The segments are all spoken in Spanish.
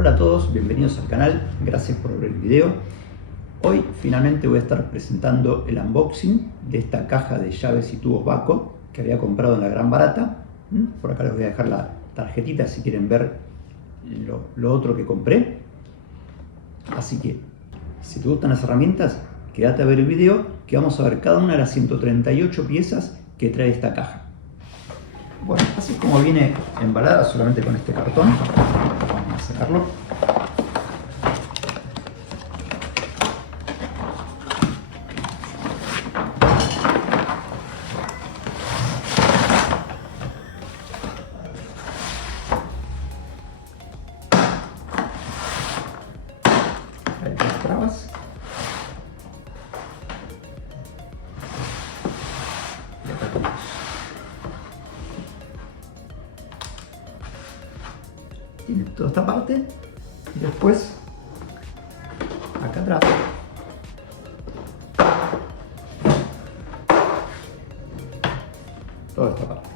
Hola a todos, bienvenidos al canal, gracias por ver el video. Hoy finalmente voy a estar presentando el unboxing de esta caja de llaves y tubos Baco que había comprado en la Gran Barata. Por acá les voy a dejar la tarjetita si quieren ver lo otro que compré. Así que, si te gustan las herramientas, quédate a ver el video que vamos a ver cada una de las 138 piezas que trae esta caja. Bueno, así es como viene embalada, solamente con este cartón. Vamos a sacarlo. Ahí las trabas. Y acá tenemos. Tiene toda esta parte y después acá atrás toda esta parte.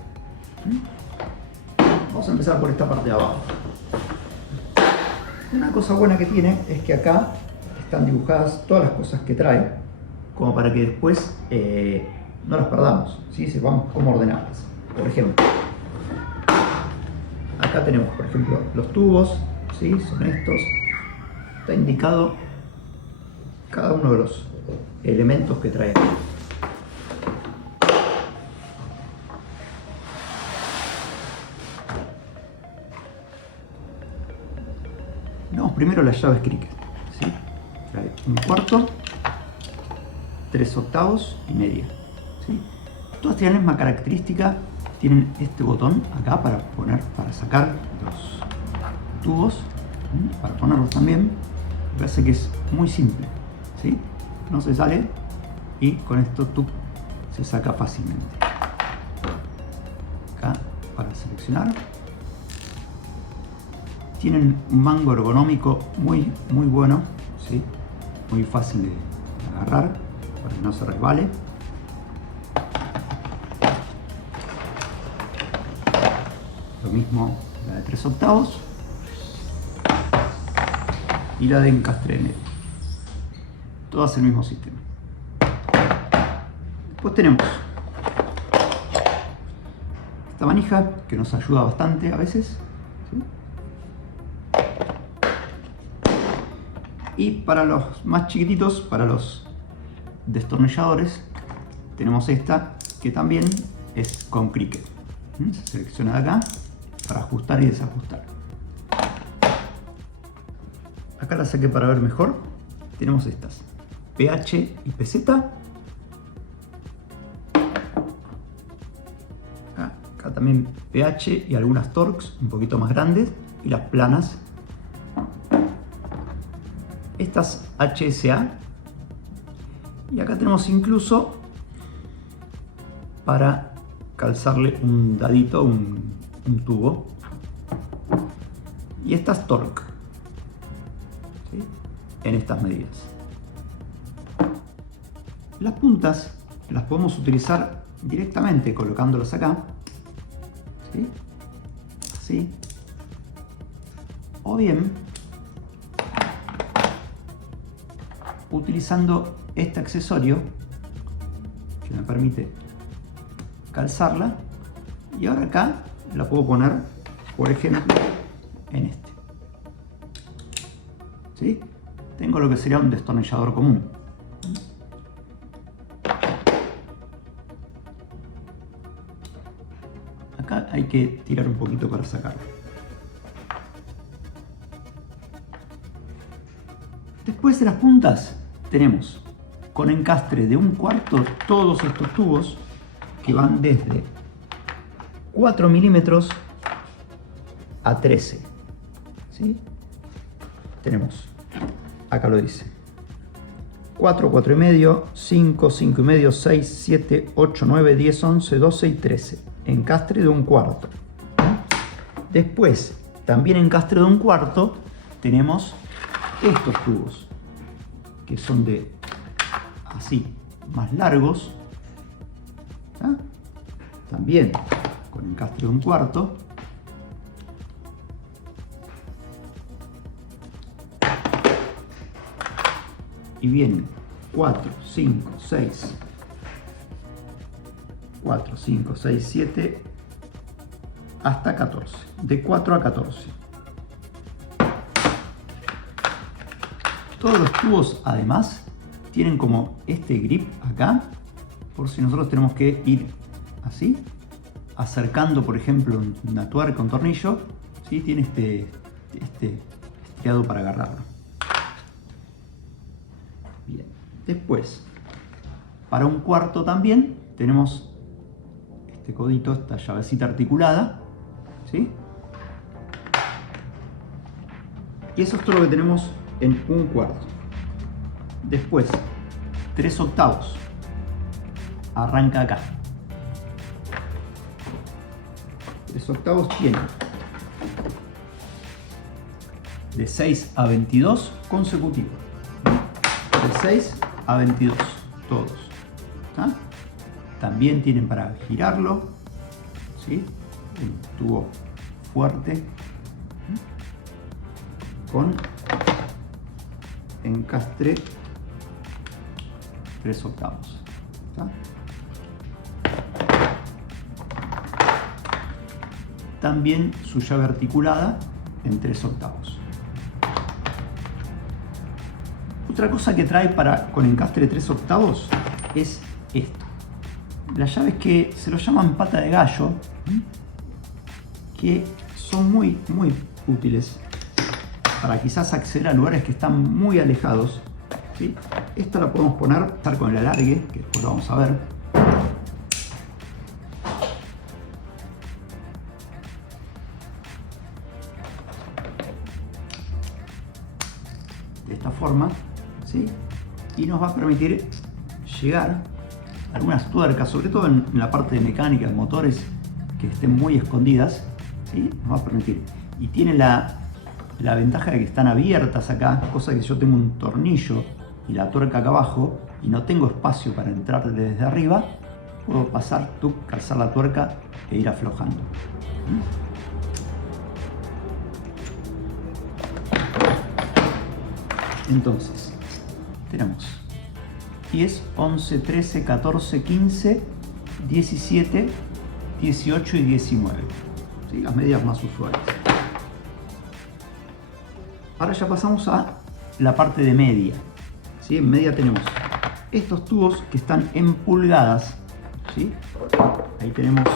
Vamos a empezar por esta parte de abajo. Una cosa buena que tiene es que acá están dibujadas todas las cosas que trae, como para que después no las perdamos, ¿sí? Sepamos cómo ordenarlas. Por ejemplo, acá tenemos, por ejemplo, los tubos, ¿sí? Son estos. Está indicado cada uno de los elementos que trae. Veamos primero las llaves Cricket, ¿sí? Trae 1/4, 3/8 y media, ¿sí? Todas tienen la misma característica. Tienen este botón acá para sacar los tubos, ¿sí? Para ponerlos también. Me parece que es muy simple, ¿sí? No se sale y con esto se saca fácilmente. Acá para seleccionar. Tienen un mango ergonómico muy bueno, ¿sí? Muy fácil de agarrar para que no se resbale. Lo mismo la de 3/8 y la de encastre de medio. Todas el mismo sistema. Después tenemos esta manija que nos ayuda bastante a veces, ¿sí? Y para los más chiquititos, para los destornilladores, tenemos esta que también es con Cricket. Se selecciona de acá para ajustar y desajustar. Acá la saqué para ver mejor. Tenemos estas PH y PZ. Acá también PH y algunas Torx un poquito más grandes, y las planas. Estas HSA, y acá tenemos incluso para calzarle un dadito, un tubo, y estas Torx, ¿sí? En estas medidas. Las puntas las podemos utilizar directamente colocándolas acá, ¿sí? Así, o bien utilizando este accesorio que me permite calzarla, y ahora acá la puedo poner, por ejemplo, en este, ¿sí? Tengo lo que sería un destornillador común. Acá hay que tirar un poquito para sacarlo. Después de las puntas tenemos con encastre de 1/4 todos estos tubos que van desde 4 milímetros a 13, ¿sí? Tenemos, acá lo dice, 4, 4 y medio, 5, 5 y medio, 6, 7, 8, 9, 10, 11, 12 y 13. Encastre de 1/4. Después, también encastre de 1/4, tenemos estos tubos que son de así, más largos, ¿sí? También con encastre de 1/4. y vienen 4, 5, 6, 4, 5, 6, 7 hasta 14, de 4 a 14. Todos los tubos además tienen como este grip acá, por si nosotros tenemos que ir así, acercando por ejemplo una tuerca, un tornillo, ¿sí? Tiene este estriado para agarrarlo. Bien. Después, para un cuarto también tenemos este codito, esta llavecita articulada, ¿sí? Y eso es todo lo que tenemos en un cuarto. Después, 3/8 arranca acá. 3/8 tiene de 6 a 22 consecutivos. De 6 a 22, todos. ¿Está? También tienen para girarlo, ¿sí? Un tubo fuerte con encastre 3/8. ¿Está? También su llave articulada en 3/8. Otra cosa que trae con encastre 3/8 es esto. Las llaves que se lo llaman pata de gallo, que son muy útiles para quizás acceder a lugares que están muy alejados, ¿sí? Esta la podemos estar con el alargue, que después lo vamos a ver. De esta forma, ¿sí? Y nos va a permitir llegar a algunas tuercas, sobre todo en la parte de mecánica de motores que estén muy escondidas, ¿sí? Nos va a permitir. Y tiene la ventaja de que están abiertas acá, cosa que yo tengo un tornillo y la tuerca acá abajo y no tengo espacio para entrar desde arriba, puedo pasar, calzar la tuerca e ir aflojando. Entonces, tenemos 10, 11, 13, 14, 15, 17, 18 y 19. ¿Sí? Las medidas más usuales. Ahora ya pasamos a la parte de media. ¿Sí? En media tenemos estos tubos que están en pulgadas. ¿Sí? Ahí tenemos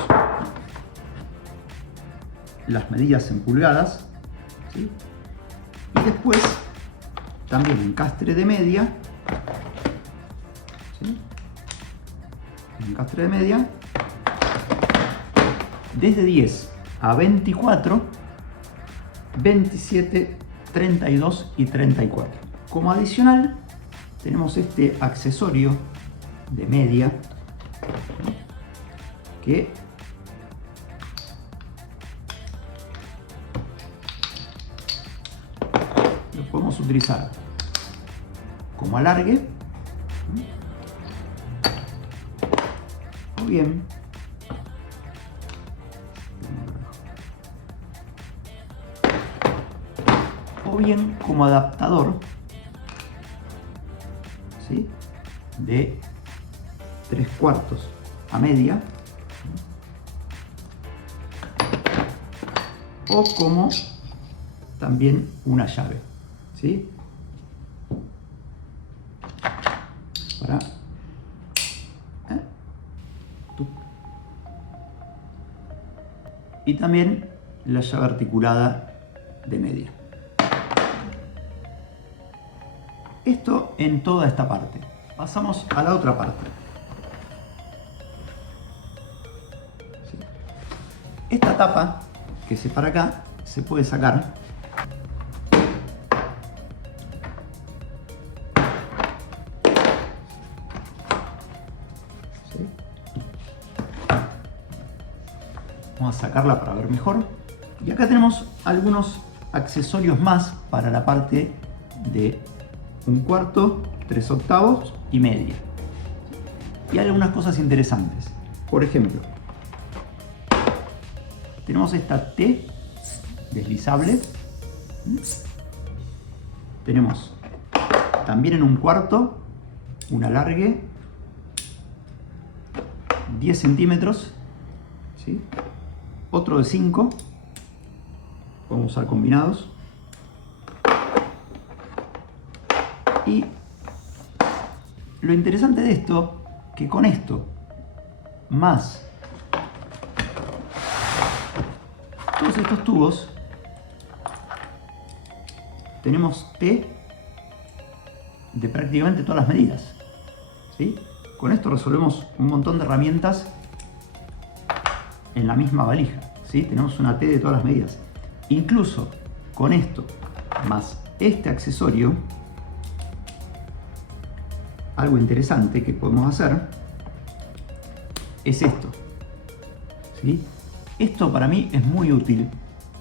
las medidas en pulgadas. ¿Sí? Y después también encastre de media. ¿Sí? Encastre de media desde 10 a 24, 27, 32 y 34. Como adicional tenemos este accesorio de media que lo podemos utilizar como alargue o bien como adaptador, ¿sí? De 3/4 a media, o como también una llave, ¿sí? Para y también la llave articulada de media. Esto en toda esta parte. Pasamos a la otra parte. ¿Sí? Esta tapa que separa acá se puede sacar. ¿Sí? Vamos a sacarla para ver mejor. Y acá tenemos algunos accesorios más para la parte de 1/4, 3/8 y media. Y hay algunas cosas interesantes. Por ejemplo, tenemos esta T deslizable. Tenemos También en un cuarto, un alargue 10 centímetros, ¿sí? Otro de 5, podemos usar combinados. Y lo interesante de esto, que con esto, más todos estos tubos, tenemos T de prácticamente todas las medidas, ¿sí? Con esto resolvemos un montón de herramientas en la misma valija, ¿sí? Tenemos una T de todas las medidas. Incluso con esto, más este accesorio, algo interesante que podemos hacer es esto, ¿sí? Esto para mí es muy útil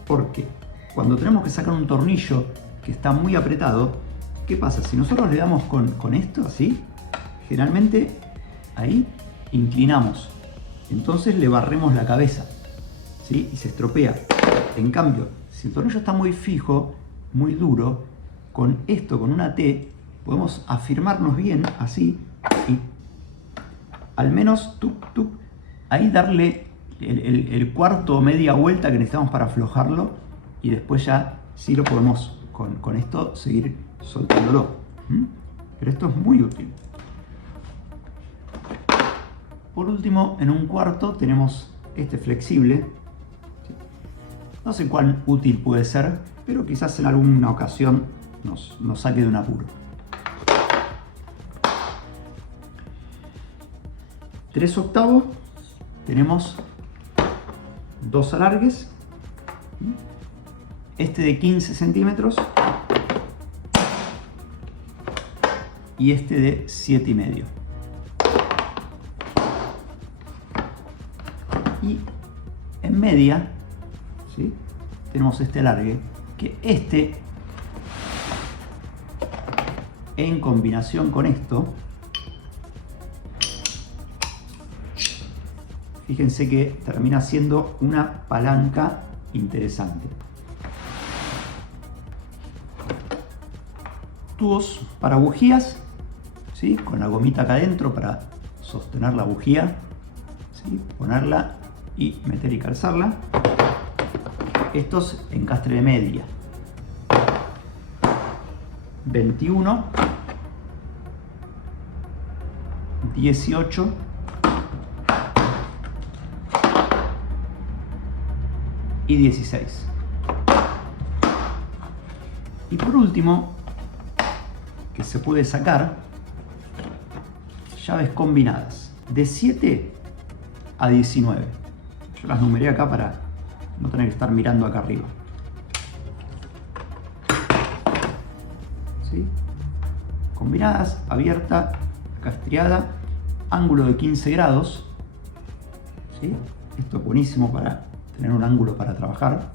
porque cuando tenemos que sacar un tornillo que está muy apretado, ¿qué pasa? Si nosotros le damos con esto así, generalmente ahí inclinamos, entonces le barremos la cabeza, ¿sí? Y se estropea. En cambio, si el tornillo está muy fijo, muy duro, con esto, con una T, podemos afirmarnos bien así y al menos ahí darle el cuarto o media vuelta que necesitamos para aflojarlo, y después ya sí lo podemos con esto seguir soltándolo. Pero esto es muy útil. Por último, en un cuarto tenemos este flexible. No sé cuán útil puede ser, pero quizás en alguna ocasión nos saque de un apuro. 3/8, tenemos 2 alargues, este de 15 centímetros y este de 7,5. Y en media, ¿sí?, tenemos este alargue, que este, en combinación con esto, fíjense que termina siendo una palanca interesante. Tubos para bujías, ¿sí?, con la gomita acá adentro para sostener la bujía, ¿sí?, ponerla y meter y calzarla. Estos encastre de media, 21, 18 y 16. Y por último, que se puede sacar, llaves combinadas de 7 a 19. Yo las numeré acá para no tener que estar mirando acá arriba. ¿Sí? Combinadas, abierta, acá estriada, ángulo de 15 grados. ¿Sí? Esto es buenísimo para tener un ángulo para trabajar.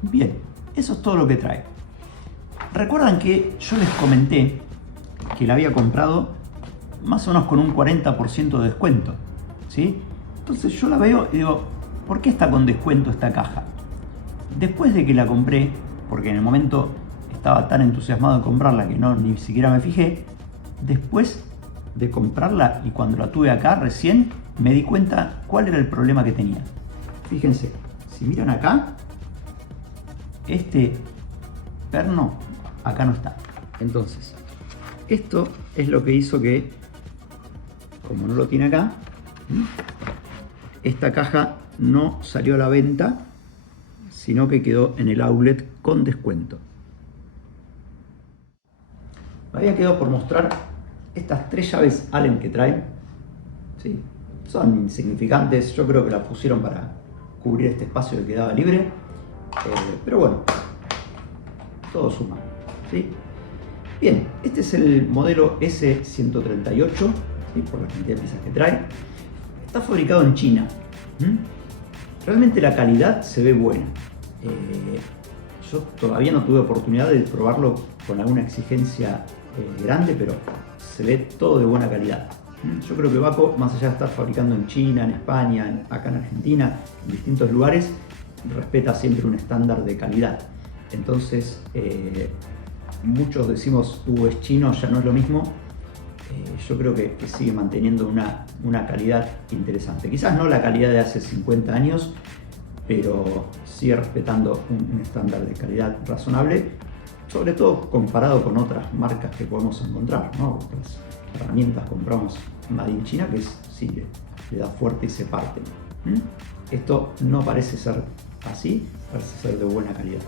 Bien, eso es todo lo que trae. Recuerdan que yo les comenté que la había comprado más o menos con un 40% de descuento, ¿sí? Entonces yo la veo y digo, ¿por qué está con descuento esta caja? Después de que la compré, porque en el momento estaba tan entusiasmado de comprarla que ni siquiera me fijé, después de comprarla y cuando la tuve acá recién, me di cuenta cuál era el problema que tenía. Fíjense, si miran acá, este perno acá no está. Entonces, esto es lo que hizo que, como no lo tiene acá, esta caja no salió a la venta, sino que quedó en el outlet con descuento. Me había quedado por mostrar estas 3 llaves Allen que trae. ¿Sí? Son insignificantes, yo creo que las pusieron para cubrir este espacio que quedaba libre, pero bueno, todo suma, ¿sí? Bien, este es el modelo S138, ¿sí?, por la cantidad de piezas que trae. Está fabricado en China. Realmente la calidad se ve buena. Yo todavía no tuve oportunidad de probarlo con alguna exigencia grande, pero se ve todo de buena calidad. Yo creo que Baco, más allá de estar fabricando en China, en España, acá en Argentina, en distintos lugares, respeta siempre un estándar de calidad. Entonces, muchos decimos, es chino, ya no es lo mismo. Yo creo que sigue manteniendo una calidad interesante. Quizás no la calidad de hace 50 años, pero sigue respetando un estándar de calidad razonable, sobre todo comparado con otras marcas que podemos encontrar, ¿no? Otras herramientas compramos Made in China que sí le da fuerte y se parte. Esto no parece ser así, parece ser de buena calidad.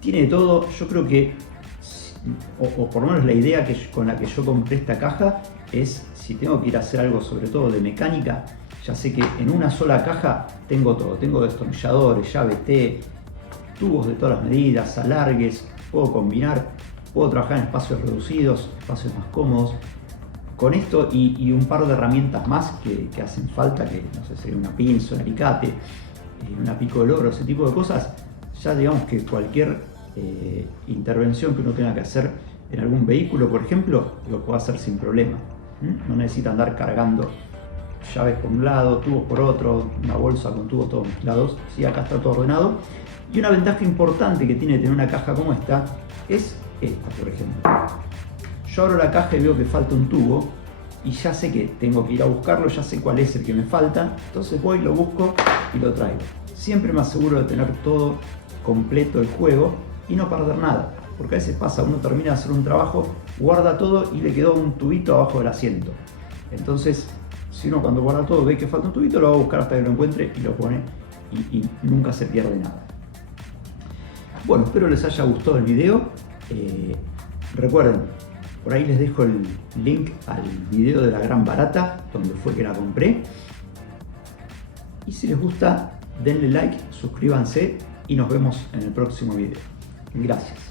Tiene de todo. Yo creo que, o por lo menos la idea con la que yo compré esta caja es, si tengo que ir a hacer algo sobre todo de mecánica, ya sé que en una sola caja tengo todo. Tengo destornilladores, llave T, tubos de todas las medidas, alargues, puedo combinar, puedo trabajar en espacios reducidos, espacios más cómodos. Con esto y un par de herramientas más que hacen falta, que no sé, sería una pinza, un alicate, una pico de oro, ese tipo de cosas, ya digamos que cualquier intervención que uno tenga que hacer en algún vehículo, por ejemplo, lo puedo hacer sin problema. No necesita andar cargando llaves por un lado, tubos por otro, una bolsa con tubos todos mezclados. Sí, acá está todo ordenado. Y una ventaja importante que tiene tener una caja como esta es esta, por ejemplo. Yo abro la caja y veo que falta un tubo y ya sé que tengo que ir a buscarlo, ya sé cuál es el que me falta, entonces voy, lo busco y lo traigo. Siempre me aseguro de tener todo completo el juego y no perder nada, porque a veces pasa, uno termina de hacer un trabajo, guarda todo y le quedó un tubito abajo del asiento. Entonces, si uno cuando guarda todo ve que falta un tubito, lo va a buscar hasta que lo encuentre y lo pone y nunca se pierde nada. Bueno, espero les haya gustado el video. Recuerden, por ahí les dejo el link al video de la gran barata, donde fue que la compré. Y si les gusta, denle like, suscríbanse y nos vemos en el próximo video. Gracias.